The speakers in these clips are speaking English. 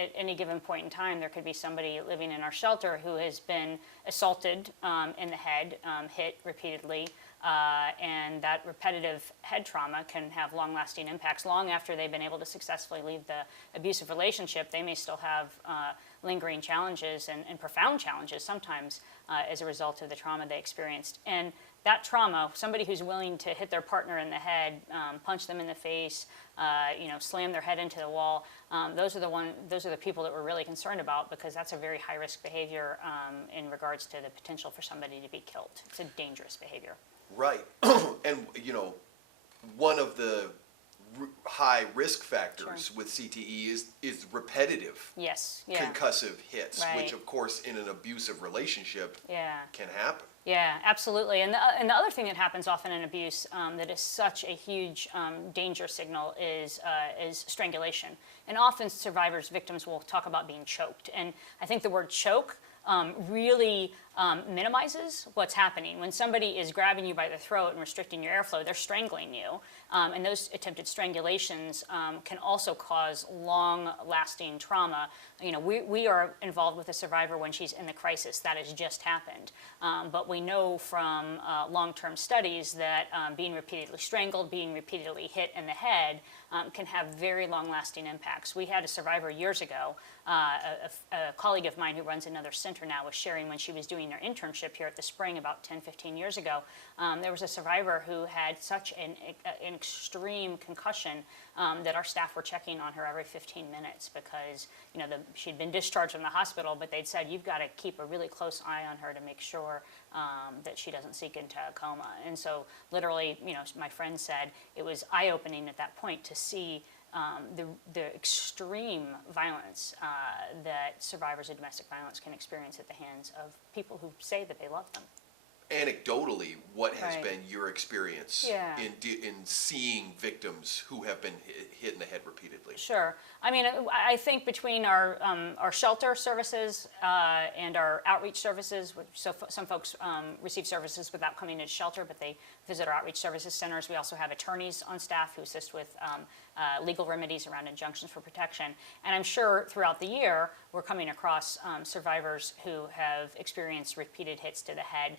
at any given point in time, there could be somebody living in our shelter who has been assaulted in the head, hit repeatedly, and that repetitive head trauma can have long-lasting impacts. Long after they've been able to successfully leave the abusive relationship, they may still have lingering challenges and profound challenges sometimes as a result of the trauma they experienced. And that trauma, somebody who's willing to hit their partner in the head, punch them in the face, slam their head into the wall, those are the people that we're really concerned about, because that's a very high-risk behavior in regards to the potential for somebody to be killed. It's a dangerous behavior. Right. And, one of the high risk factors with CTE is repetitive concussive hits, which of course in an abusive relationship can happen. Yeah, absolutely. And the other thing that happens often in abuse that is such a huge danger signal is strangulation. And often survivors, victims will talk about being choked. And I think the word choke really minimizes what's happening. When somebody is grabbing you by the throat and restricting your airflow, they're strangling you. And those attempted strangulations can also cause long-lasting trauma. We are involved with a survivor when she's in the crisis. That has just happened. But we know from long-term studies that being repeatedly strangled, being repeatedly hit in the head can have very long-lasting impacts. We had a survivor years ago. A colleague of mine who runs another center now was sharing when she was doing her internship here at the Spring about 10, 15 years ago. There was a survivor who had such an extreme concussion that our staff were checking on her every 15 minutes because she'd been discharged from the hospital, but they'd said, you've got to keep a really close eye on her to make sure that she doesn't sink into a coma. And so literally, my friend said it was eye-opening at that point to see the extreme violence that survivors of domestic violence can experience at the hands of people who say that they love them. Anecdotally, what has been your experience in seeing victims who have been hit in the head repeatedly? Sure. I mean, I think between our shelter services and our outreach services, so some folks receive services without coming to shelter, but they visit our outreach services centers. We also have attorneys on staff who assist with legal remedies around injunctions for protection. And I'm sure throughout the year, we're coming across survivors who have experienced repeated hits to the head.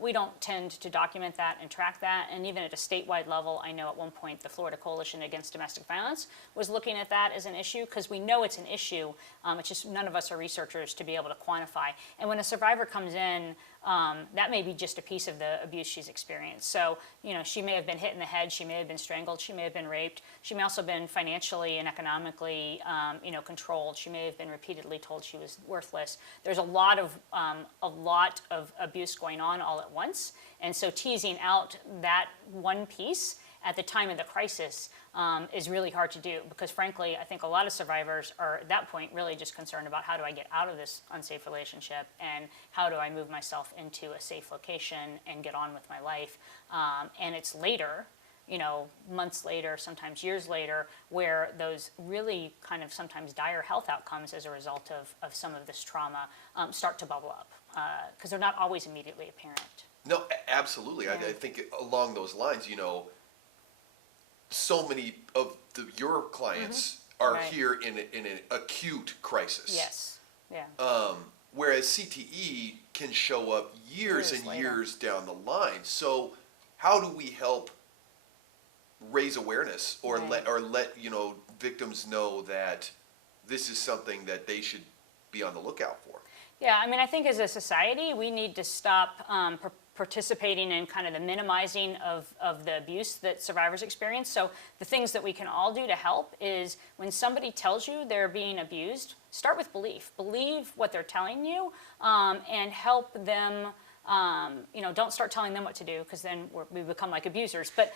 We don't tend to document that and track that. And even at a statewide level, I know at one point the Florida Coalition Against Domestic Violence was looking at that as an issue, because we know it's an issue. It's just none of us are researchers to be able to quantify. And when a survivor comes in, that may be just a piece of the abuse she's experienced. So, she may have been hit in the head, she may have been strangled, she may have been raped, she may also have been financially and economically, controlled. She may have been repeatedly told she was worthless. There's a lot of abuse going on all at once. And so teasing out that one piece at the time of the crisis is really hard to do, because frankly, I think a lot of survivors are at that point really just concerned about how do I get out of this unsafe relationship and how do I move myself into a safe location and get on with my life. And it's later, months later, sometimes years later, where those really kind of sometimes dire health outcomes as a result of some of this trauma start to bubble up, because they're not always immediately apparent. No, absolutely. Yeah. I think along those lines, so many of your clients are here in an acute crisis. Yes. Yeah. Whereas CTE can show up years and years down the line. So how do we help raise awareness or let victims know that this is something that they should be on the lookout for? Yeah, I mean, I think as a society, we need to stop participating in kind of the minimizing of the abuse that survivors experience. So the things that we can all do to help is when somebody tells you they're being abused, start with belief. Believe what they're telling you and help them. Don't start telling them what to do, because then we become like abusers. But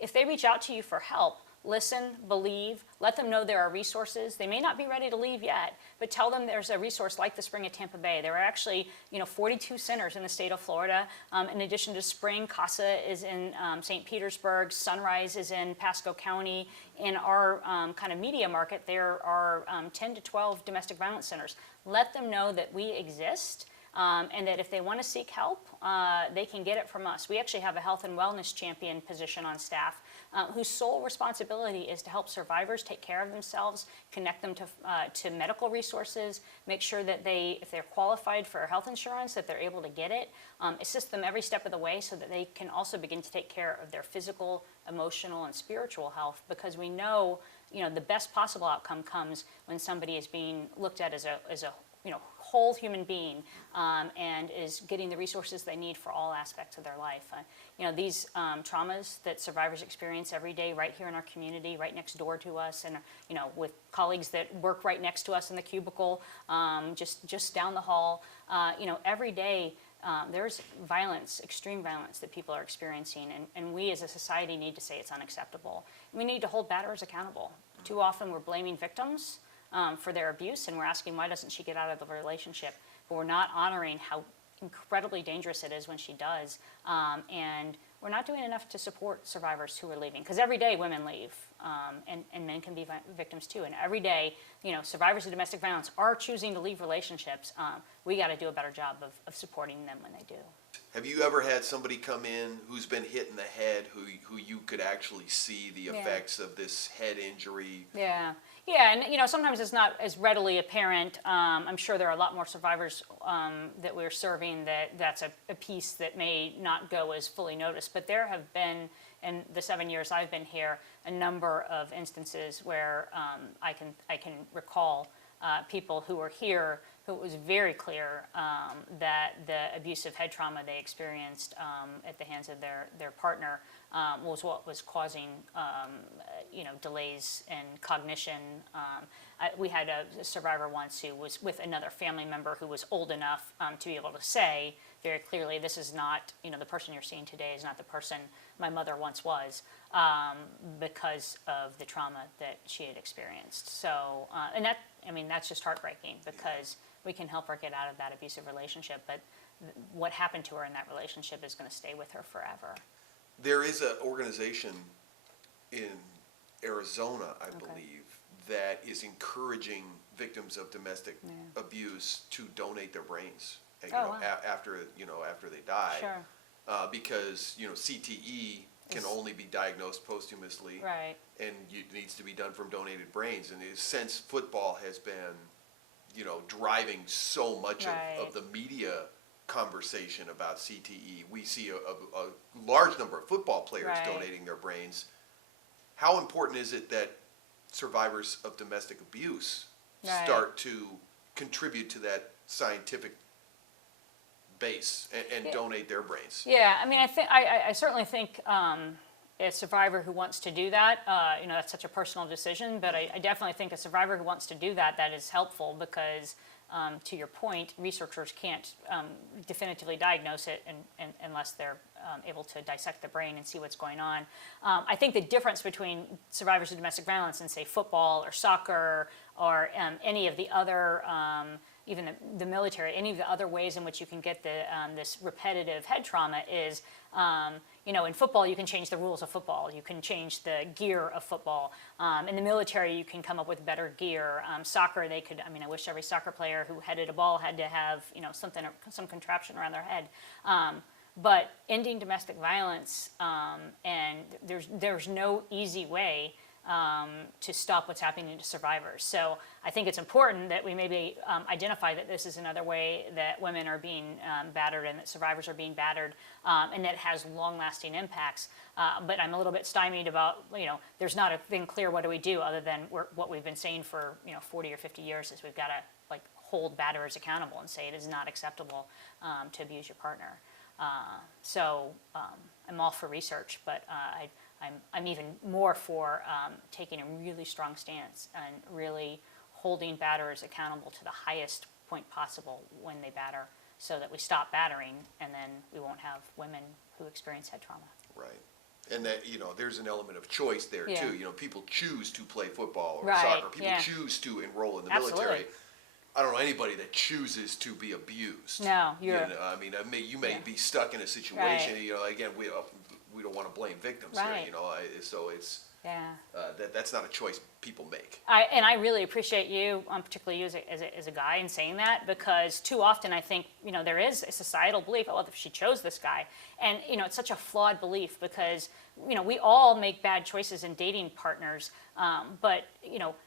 if they reach out to you for help, listen, believe, let them know there are resources. They may not be ready to leave yet, but tell them there's a resource like the Spring at Tampa Bay. There are actually, 42 centers in the state of Florida. In addition to Spring, CASA is in St. Petersburg, Sunrise is in Pasco County. In our kind of media market, there are 10 to 12 domestic violence centers. Let them know that we exist. And that if they want to seek help, they can get it from us. We actually have a health and wellness champion position on staff whose sole responsibility is to help survivors take care of themselves, connect them to medical resources, make sure that if they're qualified for health insurance, that they're able to get it, assist them every step of the way so that they can also begin to take care of their physical, emotional, and spiritual health, because we know, the best possible outcome comes when somebody is being looked at as a whole human being, and is getting the resources they need for all aspects of their life. These traumas that survivors experience every day right here in our community, right next door to us, and with colleagues that work right next to us in the cubicle, just down the hall, every day there's violence, extreme violence that people are experiencing, and we as a society need to say it's unacceptable. We need to hold batterers accountable. Too often we're blaming victims for their abuse, and we're asking, why doesn't she get out of the relationship? But we're not honoring how incredibly dangerous it is when she does, and we're not doing enough to support survivors who are leaving, because every day women leave, and men can be victims too, and every day survivors of domestic violence are choosing to leave relationships. We got to do a better job of supporting them when they do. Have you ever had somebody come in who's been hit in the head, who you could actually see the effects of this head injury? Yeah, and sometimes it's not as readily apparent. I'm sure there are a lot more survivors that we're serving that's a piece that may not go as fully noticed. But there have been, in the 7 years I've been here, a number of instances where I can recall people who were here who it was very clear that the abusive head trauma they experienced at the hands of their partner was what was causing delays in cognition. We had a survivor once who was with another family member who was old enough to be able to say very clearly, this is not, the person you're seeing today is not the person my mother once was, because of the trauma that she had experienced. So, and that's just heartbreaking, because we can help her get out of that abusive relationship, but what happened to her in that relationship is going to stay with her forever. There is an organization in Arizona, I believe, that is encouraging victims of domestic abuse to donate their brains, after they die. Sure. Because CTE can only be diagnosed posthumously, right, and it needs to be done from donated brains. And since football has been driving so much of the media conversation about CTE, we see a large number of football players donating their brains. How important is it that survivors of domestic abuse start to contribute to that scientific base and donate their brains? Yeah, I certainly think a survivor who wants to do that, that's such a personal decision, but I definitely think a survivor who wants to do that is helpful, because to your point, researchers can't definitively diagnose it unless they're able to dissect the brain and see what's going on. I think the difference between survivors of domestic violence and, say, football or soccer or any of the other, even the military, any of the other ways in which you can get this repetitive head trauma is, in football you can change the rules of football, you can change the gear of football. In the military you can come up with better gear. Soccer, they could, I wish every soccer player who headed a ball had to have some contraption around their head. But ending domestic violence, and there's no easy way to stop what's happening to survivors. So I think it's important that we maybe identify that this is another way that women are being battered and that survivors are being battered, and that has long-lasting impacts. But I'm a little bit stymied about, there's not a thing clear, what do we do, other than what we've been saying for 40 or 50 years is we've got to hold batterers accountable and say it is not acceptable to abuse your partner. So I'm all for research, but I'm even more for taking a really strong stance and really holding batterers accountable to the highest point possible when they batter, so that we stop battering, and then we won't have women who experience head trauma. Right. And that, there's an element of choice there too. People choose to play football or right. soccer. People choose to enroll in the military. I don't know anybody that chooses to be abused. No, you may be stuck in a situation. Again, we don't want to blame victims here. So it's Yeah. That's not a choice people make. And I really appreciate you, particularly you as a guy, in saying that, because too often I think, there is a societal belief, oh, well, she chose this guy. And, it's such a flawed belief because, we all make bad choices in dating partners, but,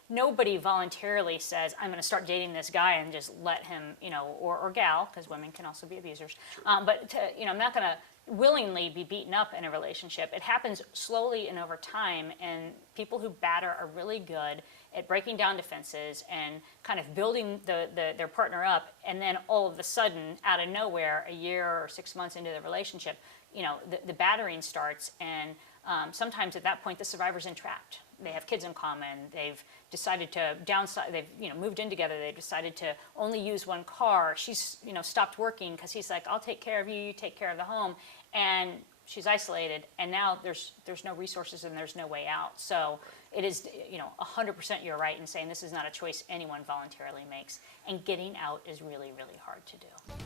nobody voluntarily says, I'm going to start dating this guy and just let him, or gal, because women can also be abusers. Sure. But, I'm not going to willingly be beaten up in a relationship. It happens slowly and over time, and people who batter are really good at breaking down defenses and kind of building their partner up, and then all of a sudden, out of nowhere, a year or 6 months into the relationship, the battering starts, and sometimes at that point the survivor's entrapped. They have kids in common, they've decided to downsize, they've moved in together, they've decided to only use one car, she's stopped working because he's like, I'll take care of you, you take care of the home, and she's isolated, and now there's no resources and there's no way out. So it is 100% you're right in saying this is not a choice anyone voluntarily makes, and getting out is really, really hard to do.